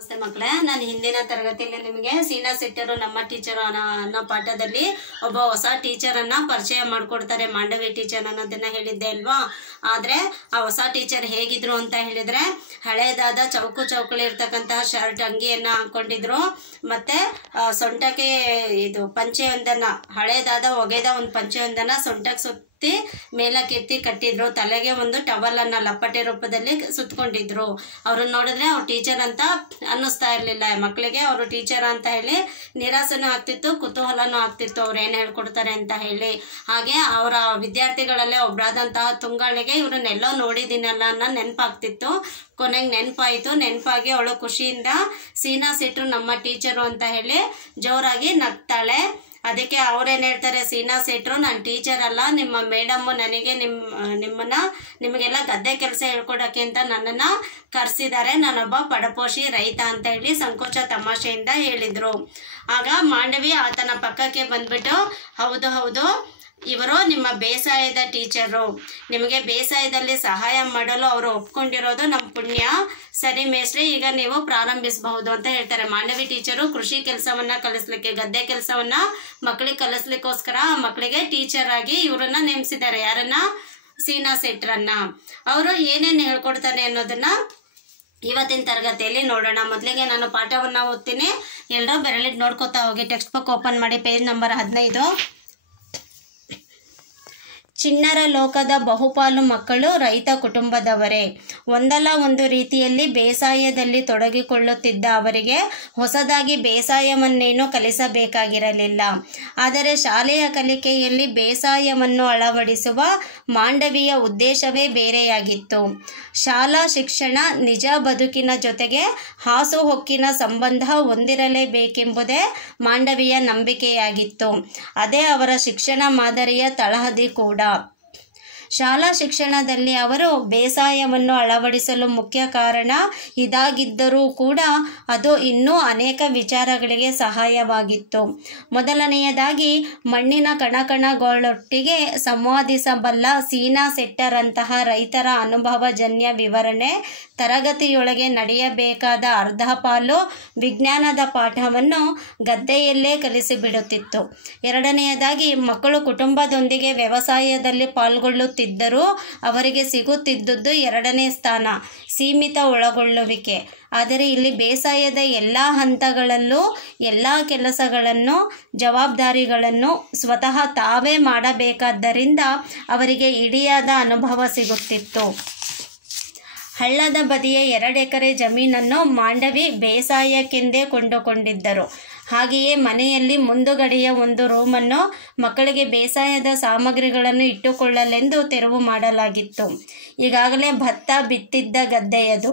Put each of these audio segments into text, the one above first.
ನಮಸ್ತೆ ಮಕ್ಕಳೇ, ನಾನು ಹಿಂದಿನ ತರಗತಿಯಲ್ಲಿ ನಿಮಗೆ ಸೀನಾ ಶೆಟ್ಟರು ನಮ್ಮ ಟೀಚರ್ ಅನ್ನೋ ಪಾಠದಲ್ಲಿ ಒಬ್ಬ ಹೊಸ ಟೀಚರನ್ನು ಪರಿಚಯ ಮಾಡಿಕೊಡ್ತಾರೆ. ಮಾಂಡವಿ ಟೀಚರ್ ಅನ್ನೋದನ್ನ ಹೇಳಿದ್ದೆ ಅಲ್ವಾ. ಆದರೆ ಆ ಹೊಸ ಟೀಚರ್ ಹೇಗಿದ್ರು ಅಂತ ಹೇಳಿದರೆ, ಹಳೇದಾದ ಚೌಕಳಿ ಇರ್ತಕ್ಕಂತಹ ಶರ್ಟ್ ಅಂಗಿಯನ್ನು ಹಾಕ್ಕೊಂಡಿದ್ರು. ಮತ್ತು ಸೊಂಟಕ್ಕೆ ಇದು ಪಂಚೆಯೊಂದನ್ನು, ಹಳೇದಾದ ಒಗೆದ ಒಂದು ಪಂಚೆಯೊಂದನ್ನು ಸೊಂಟಕ್ಕೆ ಸುತ್ತಿ ಮೇಲಕ್ಕೆತ್ತಿ ಕಟ್ಟಿದ್ರು. ತಲೆಗೆ ಒಂದು ಟವಲನ್ನು ಲಪ್ಪಟೆ ರೂಪದಲ್ಲಿ ಸುತ್ತಕೊಂಡಿದ್ರು. ಅವ್ರನ್ನ ನೋಡಿದ್ರೆ ಅವ್ರು ಟೀಚರ್ ಅಂತ ಅನ್ನಿಸ್ತಾ ಇರಲಿಲ್ಲ ಮಕ್ಕಳಿಗೆ. ಅವರು ಟೀಚರ್ ಅಂತ ಹೇಳಿ ನಿರಾಸನೂ ಆಗ್ತಿತ್ತು, ಕುತೂಹಲನೂ ಆಗ್ತಿತ್ತು ಅವ್ರು ಏನು ಹೇಳ್ಕೊಡ್ತಾರೆ ಅಂತ ಹೇಳಿ. ಹಾಗೆ ಅವರ ವಿದ್ಯಾರ್ಥಿಗಳಲ್ಲೇ ಒಬ್ಬರಾದಂತಹ ತುಂಗಾಳಿಗೆ ಇವ್ರನ್ನೆಲ್ಲೋ ನೋಡಿದ್ದೀನಲ್ಲ ಅನ್ನೋ ನೆನಪಾಗ್ತಿತ್ತು. ಕೊನೆಗೆ ನೆನಪಾಗಿ ಅವಳು ಖುಷಿಯಿಂದ ಸೀನಾ ಶೆಟ್ಟರು ನಮ್ಮ ಟೀಚರು ಅಂತ ಹೇಳಿ ಜೋರಾಗಿ ನಗ್ತಾಳೆ. ಅದಕ್ಕೆ ಅವ್ರೇನು ಹೇಳ್ತಾರೆ, ಸೀನಾ ಶೆಟ್ಟರು ನಾನು ಟೀಚರ್ ಅಲ್ಲ, ನಿಮ್ಮ ಮೇಡಮ್ಮು ನನಗೆ ನಿಮಗೆಲ್ಲ ಗದ್ದೆ ಕೆಲಸ ಹೇಳ್ಕೊಡೋಕ್ಕೆ ಅಂತ ನನ್ನನ್ನು ಕರೆಸಿದ್ದಾರೆ. ನಾನೊಬ್ಬ ಪಡಪೋಷಿ ರೈತ ಅಂತ ಹೇಳಿ ಸಂಕೋಚ ತಮಾಷೆಯಿಂದ ಹೇಳಿದರು. ಆಗ ಮಾಂಡವಿ ಆತನ ಪಕ್ಕಕ್ಕೆ ಬಂದ್ಬಿಟ್ಟು, ಹೌದು ಇವರು ನಿಮ್ಮ ಬೇಸಾಯದ ಟೀಚರು, ನಿಮಗೆ ಬೇಸಾಯದಲ್ಲಿ ಸಹಾಯ ಮಾಡಲು ಅವರು ಒಪ್ಕೊಂಡಿರೋದು ನಮ್ಮ ಪುಣ್ಯ. ಸರಿ ಮೇಸ್ಟ್ರೆ, ಈಗ ನೀವು ಪ್ರಾರಂಭಿಸಬಹುದು ಅಂತ ಹೇಳ್ತಾರೆ. ಮಾಂಡವಿ ಟೀಚರು ಕೃಷಿ ಕೆಲಸವನ್ನು ಕಲಿಸ್ಲಿಕ್ಕೆ, ಗದ್ದೆ ಕೆಲಸವನ್ನು ಮಕ್ಕಳಿಗೆ ಕಲಿಸ್ಲಿಕ್ಕೋಸ್ಕರ ಮಕ್ಕಳಿಗೆ ಟೀಚರ್ ಆಗಿ ಇವರನ್ನ ನೇಮಿಸಿದ್ದಾರೆ. ಯಾರನ್ನ? ಸೀನಾ ಶೆಟ್ಟರನ್ನ. ಅವರು ಏನೇನು ಹೇಳ್ಕೊಡ್ತಾರೆ ಅನ್ನೋದನ್ನ ಇವತ್ತಿನ ತರಗತಿಯಲ್ಲಿ ನೋಡೋಣ. ಮೊದಲಿಗೆ ನಾನು ಪಾಠವನ್ನು ಓದ್ತೀನಿ, ಎಲ್ಲರೂ ಬೆರಳಿಗೆ ನೋಡ್ಕೋತಾ ಹೋಗಿ. ಟೆಕ್ಸ್ಟ್ ಬುಕ್ ಓಪನ್ ಮಾಡಿ, ಪೇಜ್ ನಂಬರ್ 15. ಚಿಣ್ಣರ ಲೋಕದ ಬಹುಪಾಲು ಮಕ್ಕಳು ರೈತ ಕುಟುಂಬದವರೇ. ಒಂದಲ್ಲ ಒಂದು ರೀತಿಯಲ್ಲಿ ಬೇಸಾಯದಲ್ಲಿ ತೊಡಗಿಕೊಳ್ಳುತ್ತಿದ್ದ ಅವರಿಗೆ ಹೊಸದಾಗಿ ಬೇಸಾಯವನ್ನೇನೂ ಕಲಿಸಬೇಕಾಗಿರಲಿಲ್ಲ. ಆದರೆ ಶಾಲೆಯ ಕಲಿಕೆಯಲ್ಲಿ ಬೇಸಾಯವನ್ನು ಅಳವಡಿಸುವ ಮಾಂಡವಿಯ ಉದ್ದೇಶವೇ ಬೇರೆಯಾಗಿತ್ತು. ಶಾಲಾ ಶಿಕ್ಷಣ ನಿಜ ಬದುಕಿನ ಜೊತೆಗೆ ಹಾಸುಹೊಕ್ಕಿನ ಸಂಬಂಧ ಹೊಂದಿರಲೇಬೇಕೆಂಬುದೇ ಮಾಂಡವಿಯ ನಂಬಿಕೆಯಾಗಿತ್ತು. ಅದೇ ಅವರ ಶಿಕ್ಷಣ ಮಾದರಿಯ ತಳಹದಿ ಕೂಡ. ಶಾಲಾ ಶಿಕ್ಷಣದಲ್ಲಿ ಅವರು ಬೇಸಾಯವನ್ನು ಅಳವಡಿಸಲು ಮುಖ್ಯ ಕಾರಣ ಇದಾಗಿದ್ದರೂ ಕೂಡ ಅದು ಇನ್ನೂ ಅನೇಕ ವಿಚಾರಗಳಿಗೆ ಸಹಾಯವಾಗಿತ್ತು. ಮೊದಲನೆಯದಾಗಿ, ಮಣ್ಣಿನ ಕಣಕಣಗಳೊಟ್ಟಿಗೆ ಸಂವಾದಿಸಬಲ್ಲ ಸೀನಾ ಶೆಟ್ಟರಂತಹ ರೈತರ ಅನುಭವಜನ್ಯ ವಿವರಣೆ ತರಗತಿಯೊಳಗೆ ನಡೆಯಬೇಕಾದ ಅರ್ಧ ಪಾಲು ವಿಜ್ಞಾನದ ಪಾಠವನ್ನು ಗದ್ದೆಯಲ್ಲೇ ಕಲಿಸಿಬಿಡುತ್ತಿತ್ತು. ಎರಡನೆಯದಾಗಿ, ಮಕ್ಕಳು ಕುಟುಂಬದೊಂದಿಗೆ ವ್ಯವಸಾಯದಲ್ಲಿ ಪಾಲ್ಗೊಳ್ಳುತ್ತಿದ್ದರೂ ಅವರಿಗೆ ಸಿಗುತ್ತಿದ್ದುದು ಎರಡನೇ ಸ್ಥಾನ, ಸೀಮಿತ ಒಳಗೊಳ್ಳುವಿಕೆ. ಆದರೆ ಇಲ್ಲಿ ಬೇಸಾಯದ ಎಲ್ಲ ಹಂತಗಳಲ್ಲೂ ಎಲ್ಲ ಕೆಲಸಗಳನ್ನು, ಜವಾಬ್ದಾರಿಗಳನ್ನು ಸ್ವತಃ ತಾವೇ ಮಾಡಬೇಕಾದ್ದರಿಂದ ಅವರಿಗೆ ಇಡಿಯಾದ ಅನುಭವ ಸಿಗುತ್ತಿತ್ತು. ಹಳ್ಳದ ಬದಿಯ 2 ಎಕರೆ ಜಮೀನನ್ನು ಮಾಂಡವಿ ಬೇಸಾಯಕ್ಕೆಂದೇ ಕೊಂಡುಕೊಂಡಿದ್ದರು. ಹಾಗೆಯೇ ಮನೆಯಲ್ಲಿ ಮುಂದುಗಡೆಯ ಒಂದು ರೂಮನ್ನು ಮಕ್ಕಳಿಗೆ ಬೇಸಾಯದ ಸಾಮಗ್ರಿಗಳನ್ನು ಇಟ್ಟುಕೊಳ್ಳಲೆಂದು ತೆರವು ಮಾಡಲಾಗಿತ್ತು. ಈಗಾಗಲೇ ಭತ್ತ ಬಿತ್ತಿದ್ದ ಗದ್ದೆಯದು.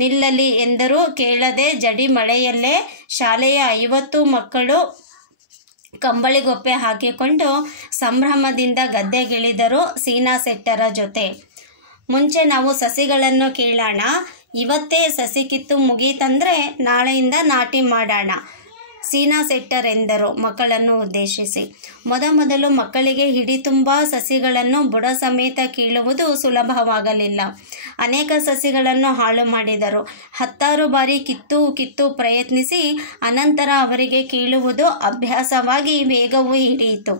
ನಿಲ್ಲಲಿ ಎಂದರೂ ಕೇಳದೆ ಜಡಿ ಮಳೆಯಲ್ಲೇ ಶಾಲೆಯ 50 ಮಕ್ಕಳು ಕಂಬಳಿಗೊಪ್ಪೆ ಹಾಕಿಕೊಂಡು ಸಂಭ್ರಮದಿಂದ ಗದ್ದೆಗಿಳಿದರು ಸೀನಾ ಶೆಟ್ಟರ ಜೊತೆ. ಮುಂಚೆ ನಾವು ಸಸಿಗಳನ್ನು ಕೀಳೋಣ, ಇವತ್ತೇ ಸಸಿ ಕಿತ್ತು ಮುಗೀತಂದರೆ ನಾಳೆಯಿಂದ ನಾಟಿ ಮಾಡೋಣ, ಸೀನಾ ಶೆಟ್ಟರ್ ಎಂದರು ಮಕ್ಕಳನ್ನು ಉದ್ದೇಶಿಸಿ. ಮೊದಲು ಮಕ್ಕಳಿಗೆ ಹಿಡಿ ತುಂಬ ಸಸಿಗಳನ್ನು ಬುಡ ಸಮೇತ ಕೀಳುವುದು ಸುಲಭವಾಗಲಿಲ್ಲ. ಅನೇಕ ಸಸಿಗಳನ್ನು ಹಾಳು ಮಾಡಿದರು. 10 ಬಾರಿ ಕಿತ್ತು ಪ್ರಯತ್ನಿಸಿ ಅನಂತರ ಅವರಿಗೆ ಕೀಳುವುದು ಅಭ್ಯಾಸವಾಗಿ ವೇಗವೂ ಹಿಡಿಯಿತು.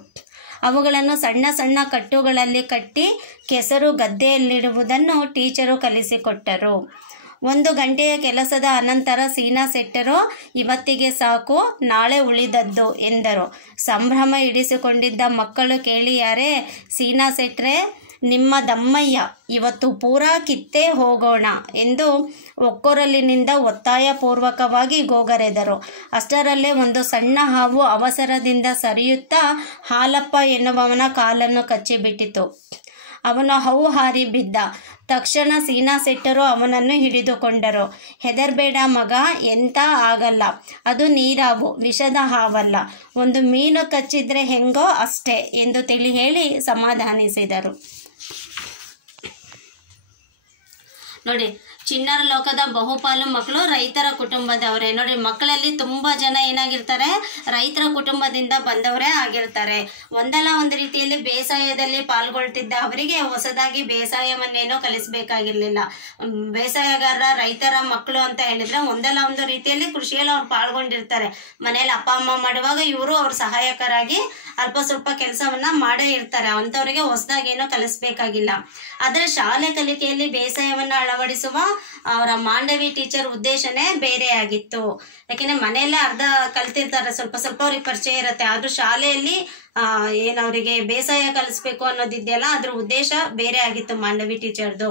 ಅವುಗಳನ್ನು ಸಣ್ಣ ಸಣ್ಣ ಕಟ್ಟುಗಳಲ್ಲಿ ಕಟ್ಟಿ ಕೆಸರು ಗದ್ದೆಯಲ್ಲಿಡುವುದನ್ನು ಟೀಚರು ಕಲಿಸಿಕೊಟ್ಟರು. 1 ಗಂಟೆಯ ಕೆಲಸದ ಅನಂತರ ಸೀನಾ ಶೆಟ್ಟರು, ಇವತ್ತಿಗೆ ಸಾಕು, ನಾಳೆ ಉಳಿದದ್ದು ಎಂದರು. ಸಂಭ್ರಮ ಇಡಿಸಿಕೊಂಡಿದ್ದ ಮಕ್ಕಳು, ಕೇಳಿಯಾರೆ ಸೀನಾ ಶೆಟ್ರೆ, ನಿಮ್ಮ ದಮ್ಮಯ್ಯ, ಇವತ್ತು ಪೂರಾ ಕಿತ್ತೇ ಹೋಗೋಣ ಎಂದು ಒಕ್ಕೊರಲಿನಿಂದ ಒತ್ತಾಯಪೂರ್ವಕವಾಗಿ ಗೋಗರೆದರು. ಅಷ್ಟರಲ್ಲೇ ಒಂದು ಸಣ್ಣ ಹಾವು ಅವಸರದಿಂದ ಸರಿಯುತ್ತಾ ಹಾಲಪ್ಪ ಎನ್ನುವವನ ಕಾಲನ್ನು ಕಚ್ಚಿಬಿಟ್ಟಿತು. ಅವನು ಹೌಹಾರಿ ಬಿದ್ದ. ತಕ್ಷಣ ಸೀನಾ ಶೆಟ್ಟರು ಅವನನ್ನು ಹಿಡಿದುಕೊಂಡರು. ಹೆದರ್ಬೇಡ ಮಗ, ಎಂತ ಆಗಲ್ಲ, ಅದು ನೀರಾವು, ವಿಷದ ಹಾವಲ್ಲ, ಒಂದು ಮೀನು ಕಚ್ಚಿದ್ರೆ ಹೆಂಗೋ ಅಷ್ಟೇ ಎಂದು ತಿಳಿ ಹೇಳಿ ಸಮಾಧಾನಿಸಿದರು. ನೋಡಿ, ಚಿಣ್ಣರ ಲೋಕದ ಬಹುಪಾಲು ಮಕ್ಕಳು ರೈತರ ಕುಟುಂಬದವರೇ. ನೋಡಿ, ಮಕ್ಕಳಲ್ಲಿ ತುಂಬಾ ಜನ ಏನಾಗಿರ್ತಾರೆ, ರೈತರ ಕುಟುಂಬದಿಂದ ಬಂದವರೇ ಆಗಿರ್ತಾರೆ. ಒಂದಲ್ಲ ಒಂದು ರೀತಿಯಲ್ಲಿ ಬೇಸಾಯದಲ್ಲಿ ಪಾಲ್ಗೊಳ್ತಿದ್ದ ಅವರಿಗೆ ಹೊಸದಾಗಿ ಬೇಸಾಯವನ್ನೇನೋ ಕಲಿಸಬೇಕಾಗಿರ್ಲಿಲ್ಲ. ಬೇಸಾಯಗಾರರ ರೈತರ ಮಕ್ಕಳು ಅಂತ ಹೇಳಿದ್ರೆ ಒಂದಲ್ಲ ಒಂದು ರೀತಿಯಲ್ಲಿ ಕೃಷಿಯಲ್ಲಿ ಅವ್ರು ಪಾಲ್ಗೊಂಡಿರ್ತಾರೆ. ಮನೇಲಿ ಅಪ್ಪ ಅಮ್ಮ ಮಾಡುವಾಗ ಇವರು ಅವ್ರ ಸಹಾಯಕರಾಗಿ ಅಲ್ಪ ಸ್ವಲ್ಪ ಕೆಲಸವನ್ನ ಮಾಡೇ ಇರ್ತಾರೆ. ಅಂಥವ್ರಿಗೆ ಹೊಸದಾಗಿ ಏನೋ ಕಲಿಸ್ಬೇಕಾಗಿಲ್ಲ. ಆದ್ರೆ ಶಾಲೆ ಕಲಿಕೆಯಲ್ಲಿ ಬೇಸಾಯವನ್ನ ಅಳವಡಿಸುವ ಅವರ ಮಾಂಡವಿ ಟೀಚರ್ ಉದ್ದೇಶನೇ ಬೇರೆ ಆಗಿತ್ತು. ಯಾಕೆಂದ್ರೆ ಮನೆಯಲ್ಲೇ ಅರ್ಧ ಕಲ್ತಿರ್ತಾರೆ, ಸ್ವಲ್ಪ ಸ್ವಲ್ಪ ಅವ್ರಿಗೆ ಪರಿಚಯ ಇರುತ್ತೆ. ಆದ್ರೂ ಶಾಲೆಯಲ್ಲಿ ಏನವರಿಗೆ ಬೇಸಾಯ ಕಲಿಸ್ಬೇಕು ಅನ್ನೋದಿದೆಯಲ್ಲ, ಅದ್ರ ಉದ್ದೇಶ ಬೇರೆ ಆಗಿತ್ತು ಮಾಂಡವಿ ಟೀಚರ್ದು.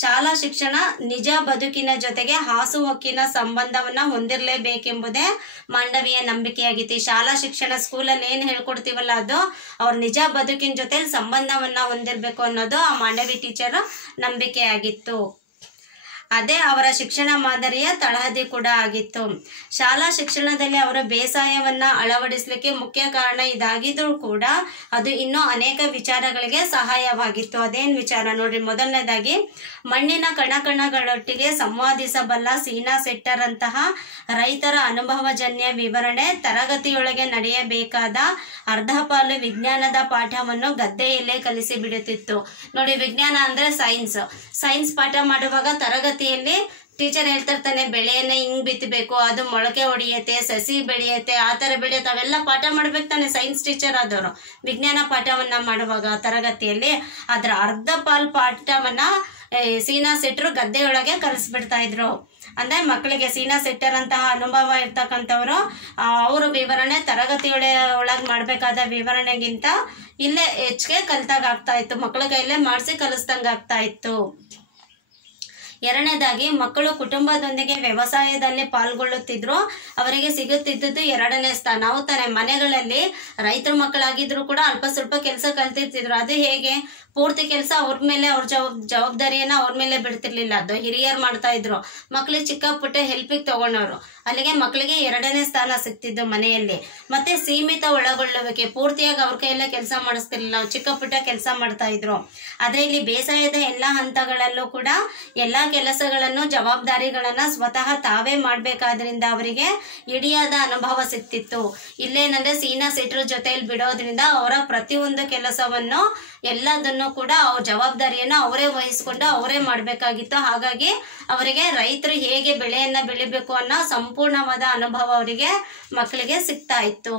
ಶಾಲಾ ಶಿಕ್ಷಣ ನಿಜ ಬದುಕಿನ ಜೊತೆಗೆ ಹಾಸುಹೊಕ್ಕಿನ ಸಂಬಂಧವನ್ನ ಹೊಂದಿರಲೇಬೇಕೆಂಬುದೇ ಮಾಂಡವಿಯ ನಂಬಿಕೆಯಾಗಿತ್ತು. ಈ ಶಾಲಾ ಶಿಕ್ಷಣ ಸ್ಕೂಲಲ್ಲಿ ಏನ್ ಹೇಳ್ಕೊಡ್ತೀವಲ್ಲ, ಅದು ಅವ್ರ ನಿಜ ಬದುಕಿನ ಜೊತೆ ಸಂಬಂಧವನ್ನ ಹೊಂದಿರ್ಬೇಕು ಅನ್ನೋದು ಆ ಮಾಂಡವಿ ಟೀಚರ್ ನಂಬಿಕೆ ಆಗಿತ್ತು. ಅದೇ ಅವರ ಶಿಕ್ಷಣ ಮಾದರಿಯ ತಳಹದಿ ಕೂಡ ಆಗಿತ್ತು. ಶಾಲಾ ಶಿಕ್ಷಣದಲ್ಲಿ ಅವರ ಬೇಸಾಯವನ್ನ ಅಳವಡಿಸಲಿಕ್ಕೆ ಮುಖ್ಯ ಕಾರಣ ಇದಾಗಿದ್ರೂ ಕೂಡ ಅದು ಇನ್ನೂ ಅನೇಕ ವಿಚಾರಗಳಿಗೆ ಸಹಾಯವಾಗಿತ್ತು. ಅದೇನ್ ವಿಚಾರ ನೋಡ್ರಿ. ಮೊದಲನೇದಾಗಿ, ಮಣ್ಣಿನ ಕಣಕಣಗಳೊಟ್ಟಿಗೆ ಸಂವಾದಿಸಬಲ್ಲ ಸೀನಾ ಸೆಟ್ಟರ್ ಅಂತಹ ರೈತರ ಅನುಭವಜನ್ಯ ವಿವರಣೆ, ತರಗತಿಯೊಳಗೆ ನಡೆಯಬೇಕಾದ ಅರ್ಧ ಪಾಲು ವಿಜ್ಞಾನದ ಪಾಠವನ್ನು ಗದ್ದೆಯಲ್ಲೇ ಕಲಿಸಿ ಬಿಡುತ್ತಿತ್ತು. ನೋಡಿ, ವಿಜ್ಞಾನ ಅಂದ್ರೆ ಸೈನ್ಸ್ ಪಾಠ ಮಾಡುವಾಗ ತರಗತಿಯಲ್ಲಿ ಟೀಚರ್ ಹೇಳ್ತಿರ್ತಾನೆ, ಬೆಳೆಯನ್ನ ಹಿಂಗ್ ಬಿತ್ತಬೇಕು, ಅದು ಮೊಳಕೆ ಹೊಡಿಯತ್ತೆ, ಸಸಿ ಬೆಳೆಯತ್ತೆ, ಆ ತರ ಬೆಳೆಯತ್ತೆ, ಅವೆಲ್ಲ ಪಾಠ ಮಾಡ್ಬೇಕು ತಾನೆ ಸೈನ್ಸ್ ಟೀಚರ್ ಆದವರು. ವಿಜ್ಞಾನ ಪಾಠವನ್ನ ಮಾಡುವಾಗ ತರಗತಿಯಲ್ಲಿ ಅದ್ರ ಅರ್ಧ ಪಾಲ್ ಪಾಠವನ್ನ ಸೀನಾ ಸೆಟ್ಟರು ಗದ್ದೆಯೊಳಗೆ ಕಲಿಸ್ಬಿಡ್ತಾ ಇದ್ರು. ಅಂದ್ರೆ ಮಕ್ಕಳಿಗೆ ಸೀನಾ ಸೆಟ್ಟರ್ ಅಂತಹ ಅನುಭವ ಇರ್ತಕ್ಕಂಥವ್ರು ಅವರು ವಿವರಣೆ ತರಗತಿಯೊಳಗೆ ಮಾಡ್ಬೇಕಾದ ವಿವರಣೆಗಿಂತ ಇಲ್ಲೇ ಹೆಚ್ಚಿಗೆ ಕಲಿತಾಗ ಆಗ್ತಾ ಇತ್ತು, ಮಕ್ಕಳ ಕೈಲೇ ಮಾಡಿಸಿ ಕಲಿಸ್ದಂಗ ಆಗ್ತಾ ಇತ್ತು. ಎರಡನೇದಾಗಿ, ಮಕ್ಕಳು ಕುಟುಂಬದೊಂದಿಗೆ ವ್ಯವಸಾಯದಲ್ಲಿ ಪಾಲ್ಗೊಳ್ಳುತ್ತಿದ್ರು. ಅವರಿಗೆ ಸಿಗುತ್ತಿದ್ದುದು ಎರಡನೇ ಸ್ಥಾನ. ನಾವು ತಾನೆ ಮನೆಗಳಲ್ಲಿ ರೈತರ ಮಕ್ಕಳಾಗಿದ್ರು ಕೂಡ ಅಲ್ಪ ಸ್ವಲ್ಪ ಕೆಲಸ ಕಲ್ತಿರ್ತಿದ್ರು. ಅದು ಹೇಗೆ, ಪೂರ್ತಿ ಕೆಲಸ ಅವ್ರ ಮೇಲೆ, ಅವ್ರ ಜವಾಬ್ದಾರಿಯನ್ನ ಅವ್ರ ಮೇಲೆ ಬಿಡ್ತಿರ್ಲಿಲ್ಲ, ಅದು ಹಿರಿಯರು ಮಾಡ್ತಾ ಇದ್ರು. ಮಕ್ಳಿಗೆ ಚಿಕ್ಕ ಪುಟ್ಟ ಹೆಲ್ಪಿಗೆ ತಗೊಂಡವ್ರು. ಅಲ್ಲಿಗೆ ಮಕ್ಕಳಿಗೆ ಎರಡನೇ ಸ್ಥಾನ ಸಿಗ್ತಿದ್ದು ಮನೆಯಲ್ಲಿ. ಮತ್ತೆ ಸೀಮಿತ ಒಳಗೊಳ್ಳುವಿಕೆ, ಪೂರ್ತಿಯಾಗಿ ಅವ್ರ ಕೈಯಲ್ಲೇ ಕೆಲಸ ಮಾಡಿಸ್ತಿರ್ಲಿಲ್ಲ, ಚಿಕ್ಕ ಪುಟ್ಟ ಕೆಲಸ ಮಾಡ್ತಾ ಇದ್ರು. ಆದ್ರೆ ಇಲ್ಲಿ ಬೇಸಾಯದ ಎಲ್ಲಾ ಹಂತಗಳಲ್ಲೂ ಕೂಡ ಎಲ್ಲಾ ಕೆಲಸಗಳನ್ನು, ಜವಾಬ್ದಾರಿಗಳನ್ನ ಸ್ವತಃ ತಾವೇ ಮಾಡ್ಬೇಕಾದ್ರಿಂದ ಅವರಿಗೆ ಇಡಿಯಾದ ಅನುಭವ ಸಿಗ್ತಿತ್ತು. ಇಲ್ಲೇನಂದ್ರೆ ಸೀನಾ ಸೆಟ್ಟರ್ ಜೊತೆಯಲ್ಲಿ ಬಿಡೋದ್ರಿಂದ ಅವರ ಪ್ರತಿಯೊಂದು ಕೆಲಸವನ್ನು ಎಲ್ಲದನ್ನು ಕೂಡ ಅವ್ರ ಜವಾಬ್ದಾರಿಯನ್ನು ಅವರೇ ವಹಿಸ್ಕೊಂಡು ಅವರೇ ಮಾಡ್ಬೇಕಾಗಿತ್ತು. ಹಾಗಾಗಿ ಅವರಿಗೆ ರೈತರು ಹೇಗೆ ಬೆಳೆಯನ್ನ ಬೆಳಿಬೇಕು ಅನ್ನೋ ಸಂಪೂರ್ಣವಾದ ಅನುಭವ ಅವರಿಗೆ ಮಕ್ಕಳಿಗೆ ಸಿಗ್ತಾ ಇತ್ತು.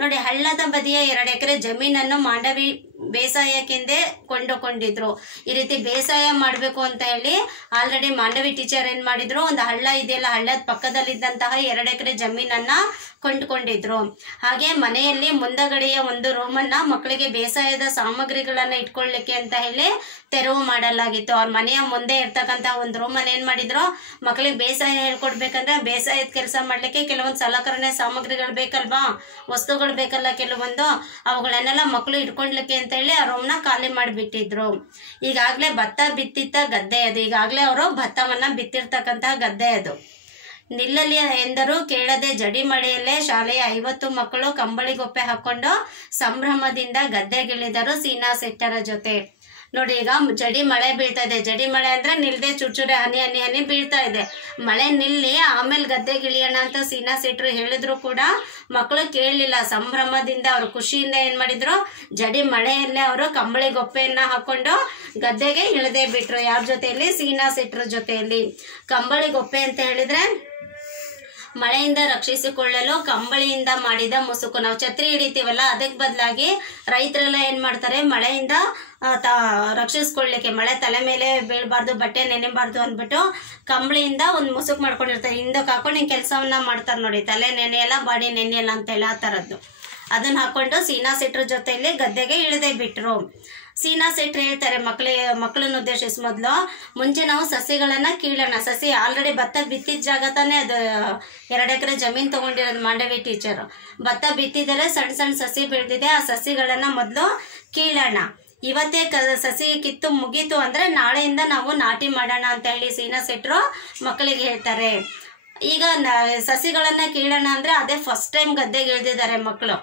ನೋಡಿ, ಹಳ್ಳದ ಬದಿಯ 2 ಎಕರೆ ಜಮೀನನ್ನು ಮಾಂಡವಿ ಬೇಸಾಯಕ್ಕೆಂದೇ ಕೊಂಡುಕೊಂಡಿದ್ರು. ಈ ರೀತಿ ಬೇಸಾಯ ಮಾಡ್ಬೇಕು ಅಂತ ಹೇಳಿ ಆಲ್ರೆಡಿ ಮಾಂಡವಿ ಟೀಚರ್ ಏನ್ ಮಾಡಿದ್ರು, ಒಂದು ಹಳ್ಳ ಇದೆಯಲ್ಲ, ಹಳ್ಳದ ಪಕ್ಕದಲ್ಲಿದ್ದಂತಹ 2 ಎಕರೆ ಜಮೀನನ್ನ ಕೊಂಡ್ಕೊಂಡಿದ್ರು. ಹಾಗೆ ಮನೆಯಲ್ಲಿ ಮುಂದಗಡೆಯ ಒಂದು ರೂಮನ್ನ ಮಕ್ಕಳಿಗೆ ಬೇಸಾಯದ ಸಾಮಗ್ರಿಗಳನ್ನ ಇಟ್ಕೊಳ್ಳಿಕ್ಕೆ ಅಂತ ಹೇಳಿ ತೆರವು ಮಾಡಲಾಗಿತ್ತು. ಅವ್ರ ಮನೆಯ ಮುಂದೆ ಇರ್ತಕ್ಕಂತ ಒಂದು ರೂಮನ್ನ ಏನ್ ಮಾಡಿದ್ರು, ಮಕ್ಕಳಿಗೆ ಬೇಸಾಯ ಹೇಳ್ಕೊಡ್ಬೇಕಂದ್ರೆ ಬೇಸಾಯದ ಕೆಲಸ ಮಾಡ್ಲಿಕ್ಕೆ ಕೆಲವೊಂದು ಸಲಕರಣೆ ಸಾಮಗ್ರಿಗಳು ಬೇಕಲ್ವಾ, ವಸ್ತುಗಳು ಬೇಕಲ್ಲ ಕೆಲವೊಂದು, ಅವುಗಳನ್ನೆಲ್ಲ ಮಕ್ಕಳು ಇಟ್ಕೊಳ್ಲಿಕ್ಕೆ ಅಂತ ಹೇಳಿ ಆ ರೂಮ್ನ ಖಾಲಿ ಮಾಡಿಬಿಟ್ಟಿದ್ರು. ಈಗಾಗ್ಲೇ ಭತ್ತ ಬಿತ್ತಿತ್ತ ಗದ್ದೆ ಅದು, ಈಗಾಗ್ಲೇ ಅವರು ಭತ್ತವನ್ನ ಬಿತ್ತಿರ್ತಕ್ಕಂತಹ ಗದ್ದೆ ಅದು. ನಿಲ್ಲಲಿ ಎಂದರೂ ಕೇಳದೆ ಜಡಿ ಮಳೆಯಲ್ಲೇ ಶಾಲೆಯ 50 ಮಕ್ಕಳು ಕಂಬಳಿಗೊಪ್ಪೆ ಹಾಕೊಂಡು ಸಂಭ್ರಮದಿಂದ ಗದ್ದೆಗಿಳಿದರು ಸೀನಾ ಸೆಟ್ಟರ ಜೊತೆ. ನೋಡಿ, ಈಗ ಜಡಿ ಮಳೆ ಬೀಳ್ತಾ ಇದೆ. ಜಡಿ ಮಳೆ ಅಂದ್ರೆ ನಿಲ್ದೆ ಚುರ್ಚುರೆ ಹನಿ ಹನಿ ಹನಿ ಬೀಳ್ತಾ ಇದೆ. ಮಳೆ ನಿಲ್ಲಿ ಆಮೇಲೆ ಗದ್ದೆಗಿಳಿಯೋಣ ಅಂತ ಸೀನಾ ಸೆಟ್ಟರು ಹೇಳಿದ್ರು ಕೂಡ ಮಕ್ಕಳು ಕೇಳಲಿಲ್ಲ. ಸಂಭ್ರಮದಿಂದ ಅವರು ಖುಷಿಯಿಂದ ಏನ್ ಮಾಡಿದ್ರು, ಜಡಿ ಮಳೆಯಲ್ಲೇ ಅವರು ಕಂಬಳಿಗೊಪ್ಪೆಯನ್ನ ಹಾಕೊಂಡು ಗದ್ದೆಗೆ ಇಳಿದೇ ಬಿಟ್ರು. ಯಾರ ಜೊತೆಯಲ್ಲಿ, ಸೀನಾ ಸೆಟ್ಟರ ಜೊತೆಯಲ್ಲಿ. ಕಂಬಳಿಗೊಪ್ಪೆ ಅಂತ ಹೇಳಿದ್ರೆ ಮಳೆಯಿಂದ ರಕ್ಷಿಸಿಕೊಳ್ಳಲು ಕಂಬಳಿಯಿಂದ ಮಾಡಿದ ಮುಸುಕು. ನಾವು ಛತ್ರಿ ಹಿಡಿತೀವಲ್ಲ, ಅದಕ್ಕೆ ಬದಲಾಗಿ ರೈತರೆಲ್ಲ ಏನ್ ಮಾಡ್ತಾರೆ, ಮಳೆಯಿಂದ ರಕ್ಷಿಸ್ಕೊಳ್ಳಿಕ್ಕೆ, ಮಳೆ ತಲೆ ಮೇಲೆ ಬೀಳ್ಬಾರ್ದು, ಬಟ್ಟೆ ನೆನೆಬಾರ್ದು ಅಂದ್ಬಿಟ್ಟು ಕಂಬಳಿಯಿಂದ ಒಂದು ಮುಸುಕು ಮಾಡ್ಕೊಂಡಿರ್ತಾರೆ. ಹಿಂದಕ್ಕೆ ಹಾಕೊಂಡು ಹಿಂಗೆ ಕೆಲಸವನ್ನ ಮಾಡ್ತಾರೆ ನೋಡಿ, ತಲೆ ನೆನೆಯಲ್ಲ ಬಾಡಿ ನೆನೆಯಲ್ಲ ಅಂತ ಹೇಳಿ ಆ ತರದ್ದು. ಅದನ್ನ ಹಾಕೊಂಡು ಸೀನಾ ಸೆಟ್ಟರ ಜೊತೆಯಲ್ಲಿ ಗದ್ದೆಗೆ ಇಳಿದೇ ಬಿಟ್ರು. ಸೀನಾ ಸೆಟ್ಟರು ಹೇಳ್ತಾರೆ ಮಕ್ಕಳನ್ನ ಉದ್ದೇಶಿಸಿ, ಮೊದಲು ಮುಂಚೆ ನಾವು ಸಸಿಗಳನ್ನ ಕೀಳೋಣ. ಸಸಿ ಆಲ್ರೆಡಿ ಭತ್ತ ಬಿತ್ತಿದ ಜಾಗ ತಾನೇ ಅದು, 2 ಎಕರೆ ಜಮೀನ್ ತಗೊಂಡಿರೋದು ಮಾಂಡವಿ ಟೀಚರ್. ಭತ್ತ ಬಿತ್ತಿದರೆ ಸಣ್ಣ ಸಣ್ಣ ಸಸಿ ಬೆಳೆದಿದೆ, ಆ ಸಸಿಗಳನ್ನ ಮೊದಲು ಕೀಳೋಣ. ಇವತ್ತೇ ಸಸಿ ಕಿತ್ತು ಮುಗೀತು ಅಂದ್ರೆ ನಾಳೆಯಿಂದ ನಾವು ನಾಟಿ ಮಾಡೋಣ ಅಂತ ಹೇಳಿ ಸೀನಾ ಸೆಟ್ಟರು ಮಕ್ಕಳಿಗೆ ಹೇಳ್ತಾರೆ. ಈಗ ಸಸಿಗಳನ್ನ ಕೀಳೋಣ ಅಂದ್ರೆ ಅದೇ ಫಸ್ಟ್ ಟೈಮ್ ಗದ್ದೆಗೆ ಇಳಿದಿದ್ದಾರೆ ಮಕ್ಕಳು.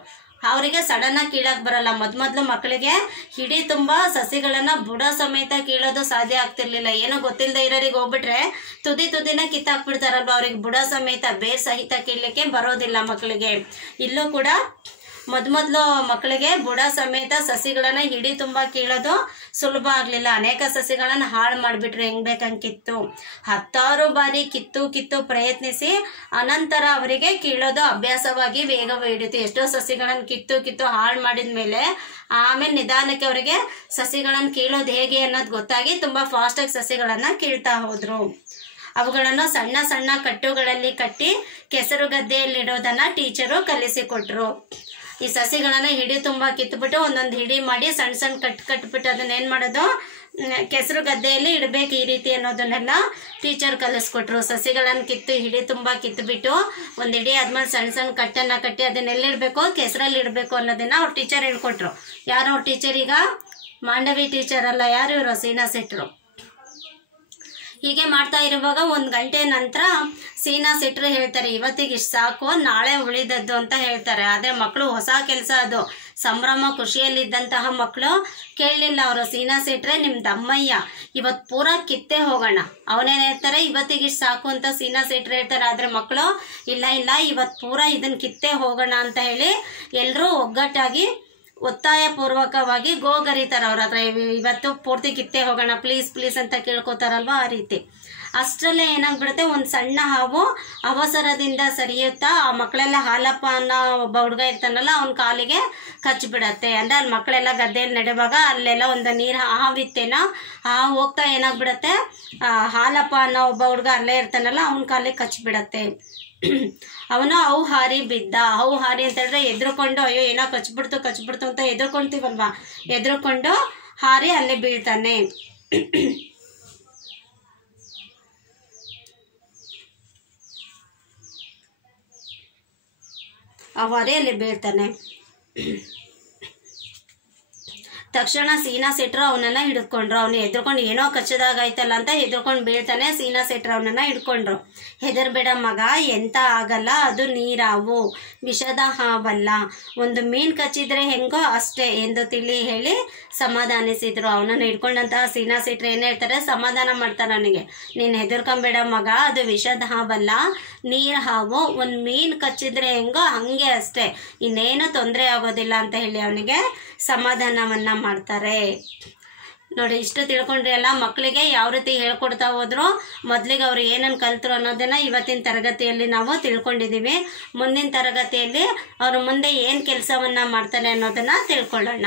ಅವರಿಗೆ ಸಡನ್ ಆಗಿ ಕೀಳಕ್ ಬರಲ್ಲ. ಮೊದ್ಲು ಮಕ್ಕಳಿಗೆ ಹಿಡಿ ತುಂಬಾ ಸಸಿಗಳನ್ನ ಬುಡ ಸಮೇತ ಕೀಳೋದು ಸಾಧ್ಯ ಆಗ್ತಿರ್ಲಿಲ್ಲ. ಏನೋ ಗೊತ್ತಿಲ್ಲದೆ ಇರೋರಿಗೆ ಹೋಗ್ಬಿಟ್ರೆ ತುದಿನ ಕಿತ್ತಾಕ್ಬಿಡ್ತಾರಲ್ವ, ಅವ್ರಿಗೆ ಬುಡ ಸಮೇತ ಬೇರ್ ಸಹಿತ ಕೀಳ್ಲಿಕ್ಕೆ ಬರೋದಿಲ್ಲ ಮಕ್ಕಳಿಗೆ. ಇಲ್ಲೂ ಕೂಡ ಮೊದ್ಲು ಮಕ್ಕಳಿಗೆ ಬುಡ ಸಮೇತ ಸಸಿಗಳನ್ನ ಹಿಡಿ ತುಂಬಾ ಕೀಳೋದು ಸುಲಭ ಆಗ್ಲಿಲ್ಲ. ಅನೇಕ ಸಸಿಗಳನ್ನ ಹಾಳು ಮಾಡ್ಬಿಟ್ರು, ಹೆಂಗ್ ಬೇಕಂಗ್ ಕಿತ್ತು 10 ಬಾರಿ ಕಿತ್ತು ಪ್ರಯತ್ನಿಸಿ ಅನಂತರ ಅವರಿಗೆ ಕೀಳೋದು ಅಭ್ಯಾಸವಾಗಿ ವೇಗವೇ ಹಿಡಿತು. ಎಷ್ಟೋ ಸಸಿಗಳನ್ನ ಕಿತ್ತು ಹಾಳು ಮಾಡಿದ್ಮೇಲೆ ಆಮೇಲೆ ನಿಧಾನಕ್ಕೆ ಅವರಿಗೆ ಸಸಿಗಳನ್ನ ಕೀಳೋದು ಹೇಗೆ ಅನ್ನೋದು ಗೊತ್ತಾಗಿ ತುಂಬಾ ಫಾಸ್ಟ್ ಆಗಿ ಸಸಿಗಳನ್ನ ಕೀಳ್ತಾ ಹೋದ್ರು. ಅವುಗಳನ್ನು ಸಣ್ಣ ಸಣ್ಣ ಕಟ್ಟುಗಳಲ್ಲಿ ಕಟ್ಟಿ ಕೆಸರು ಗದ್ದೆಯಲ್ಲಿಡೋದನ್ನ ಟೀಚರು ಕಲಿಸಿಕೊಟ್ರು. ಈ ಸಸಿಗಳನ್ನ ಹಿಡಿ ತುಂಬಾ ಕಿತ್ಬಿಟ್ಟು ಒಂದೊಂದು ಹಿಡಿ ಮಾಡಿ ಸಣ್ಣ ಕಟ್ಬಿಟ್ಟು ಅದನ್ನ ಏನ್ ಮಾಡೋದು, ಕೆಸರು ಗದ್ದೆಯಲ್ಲಿ ಇಡಬೇಕು ಈ ರೀತಿ ಅನ್ನೋದನ್ನೆಲ್ಲ ಟೀಚರ್ ಕಲಿಸ್ಕೊಟ್ರು. ಸಸಿಗಳನ್ನ ಹಿಡಿ ತುಂಬಾ ಕಿತ್ಬಿಟ್ಟು ಒಂದ್ ಹಿಡಿ ಆದ್ಮೇಲೆ ಸಣ್ಣ ಕಟ್ಟನ್ನ ಕಟ್ಟಿ ಅದನ್ನೆಲ್ಲ ಇಡ್ಬೇಕು, ಕೆಸರಲ್ಲಿ ಇಡಬೇಕು ಅನ್ನೋದನ್ನ ಅವ್ರ ಟೀಚರ್ ಹೇಳ್ಕೊಟ್ರು. ಯಾರು ಅವ್ರ ಟೀಚರ್? ಈಗ ಮಾಂಡವಿ ಟೀಚರ್ ಅಲ್ಲ, ಯಾರು ಇವರು? ಸೀನಾ ಸೆಟ್ರು. ಹೀಗೆ ಮಾಡ್ತಾ ಇರುವಾಗ 1 ಗಂಟೆ ನಂತರ ಸೀನಾ ಸೆಟ್ರು ಹೇಳ್ತಾರೆ, ಇವತ್ತಿಗೆ ಇಷ್ಟು ಸಾಕು, ನಾಳೆ ಉಳಿದದ್ದು ಅಂತ ಹೇಳ್ತಾರೆ. ಆದ್ರೆ ಮಕ್ಕಳು ಹೊಸ ಕೆಲಸ, ಅದು ಸಂಭ್ರಮ ಖುಷಿಯಲ್ಲಿದ್ದಂತಹ ಮಕ್ಕಳು ಕೇಳಲಿಲ್ಲ. ಅವರು ಸೀನಾ ಸೆಟ್ರೆ ನಿಮ್ದು ಅಮ್ಮಯ್ಯ ಇವತ್ತು ಪೂರಾ ಕಿತ್ತೇ ಹೋಗೋಣ, ಅವನೇನ್ ಹೇಳ್ತಾರೆ ಇವತ್ತಿಗೆ ಇಷ್ಟು ಸಾಕು ಅಂತ ಸೀನಾ ಸೆಟ್ರು ಹೇಳ್ತಾರೆ. ಆದ್ರೆ ಮಕ್ಕಳು ಇಲ್ಲ ಇವತ್ತು ಪೂರಾ ಇದನ್ನ ಕಿತ್ತೇ ಹೋಗೋಣ ಅಂತ ಹೇಳಿ ಎಲ್ರೂ ಒಗ್ಗಟ್ಟಾಗಿ ಒತ್ತಾಯ ಪೂರ್ವಕವಾಗಿ ಗೋಗರಿತಾರ ಅವ್ರ ಹತ್ರ, ಇವತ್ತು ಪೂರ್ತಿ ಕಿತ್ತೇ ಹೋಗೋಣ ಪ್ಲೀಸ್ ಅಂತ ಕೇಳ್ಕೊತಾರಲ್ವಾ, ಆ ರೀತಿ. ಅಷ್ಟರಲ್ಲೇ ಏನಾಗ್ಬಿಡುತ್ತೆ, ಒಂದು ಸಣ್ಣ ಹಾವು ಅವಸರದಿಂದ ಸರಿಯುತ್ತಾ ಆ ಮಕ್ಕಳೆಲ್ಲ ಹಾಲಪ್ಪ ಅನ್ನೋ ಒಬ್ಬ ಹುಡುಗ ಇರ್ತಾನಲ್ಲ ಅವನ ಕಾಲಿಗೆ ಕಚ್ಬಿಡತ್ತೆ. ಅಂದ್ರೆ ಅಲ್ಲಿ ಮಕ್ಕಳೆಲ್ಲ ಗದ್ದೆಯಲ್ಲಿ ನಡೆಯುವಾಗ ಅಲ್ಲೆಲ್ಲ ಒಂದು ನೀರು ಹಾವಿತ್ತೇನೋ, ಹಾವು ಹೋಗ್ತಾ ಏನಾಗ್ಬಿಡತ್ತೆ, ಹಾಲಪ್ಪ ಅನ್ನೋ ಒಬ್ಬ ಹುಡುಗ ಅಲ್ಲೇ ಇರ್ತಾನಲ್ಲ ಅವನ ಕಾಲಿಗೆ ಕಚ್ಬಿಡತ್ತೆ. ಅವನು ಅವು ಹಾರಿ ಬಿದ್ದ. ಅವು ಹಾರಿ ಅಂತ ಹೇಳಿದ್ರೆ ಎದ್ರುಕೊಂಡು ಅಯ್ಯೋ ಏನೋ ಕಚ್ಬಿಡ್ತು ಅಂತ ಎದ್ರುಕೊಂತೀವಲ್ವಾ, ಎದ್ರುಕೊಂಡು ಹಾರಿ ಅಲ್ಲೇ ಬೀಳ್ತಾನೆ. ಹಾರಿ ಅಲ್ಲಿ ಬೀಳ್ತಾನೆ. ತಕ್ಷಣ ಸೀನಾ ಸೆಟ್ರು ಅವನನ್ನ ಹಿಡ್ಕೊಂಡ್ರು. ಅವನು ಎದ್ರುಕೊಂಡು ಏನೋ ಕಚ್ಚದಾಗಾಯ್ತಲ್ಲ ಅಂತ ಹೆದರ್ಕೊಂಡು ಬೀಳ್ತಾನೆ. ಸೀನಾ ಸೆಟ್ರು ಅವನನ್ನ ಹಿಡ್ಕೊಂಡ್ರು. ಹೆದರ್ಬೇಡ ಮಗ, ಎಂತ ಆಗಲ್ಲ, ಅದು ನೀರಾವು, ವಿಷದ ಹಾವಲ್ಲ, ಒಂದು ಮೀನ್ ಕಚ್ಚಿದ್ರೆ ಹೆಂಗೋ ಅಷ್ಟೇ ಎಂದು ಹೇಳಿ ಸಮಾಧಾನಿಸಿದ್ರು. ಅವನನ್ನ ಹಿಡ್ಕೊಂಡಂತಹ ಸೀನಾ ಸೆಟ್ರು ಏನ್ ಹೇಳ್ತಾರೆ, ಸಮಾಧಾನ ಮಾಡ್ತಾರೆ ಅವನಿಗೆ, ನೀನ್ ಹೆದರ್ಕೊಂಬೇಡ ಮಗ, ಅದು ವಿಷದ ಹಾವಲ್ಲ, ನೀರ್ ಹಾವು, ಒಂದ್ ಮೀನ್ ಕಚ್ಚಿದ್ರೆ ಹೆಂಗೋ ಹಂಗೆ ಅಷ್ಟೇ, ಇನ್ನೇನು ತೊಂದರೆ ಆಗೋದಿಲ್ಲ ಅಂತ ಹೇಳಿ ಅವನಿಗೆ ಸಮಾಧಾನವನ್ನ ಮಾಡ್ತಾರೆ. ನೋಡಿ, ಇಷ್ಟು ತಿಳ್ಕೊಂಡ್ರಿ ಅಲ್ಲ, ಮಕ್ಕಳಿಗೆ ಯಾವ ರೀತಿ ಹೇಳ್ಕೊಡ್ತಾ ಹೋದ್ರು, ಮೊದಲಿಗೆ ಅವ್ರು ಏನನ್ನು ಕಲ್ತರು ಅನ್ನೋದನ್ನ ಇವತ್ತಿನ ತರಗತಿಯಲ್ಲಿ ನಾವು ತಿಳ್ಕೊಂಡಿದ್ದೀವಿ. ಮುಂದಿನ ತರಗತಿಯಲ್ಲಿ ಅವರು ಮುಂದೆ ಏನು ಕೆಲಸವನ್ನ ಮಾಡ್ತಾರೆ ಅನ್ನೋದನ್ನ ತಿಳ್ಕೊಳ್ಳೋಣ.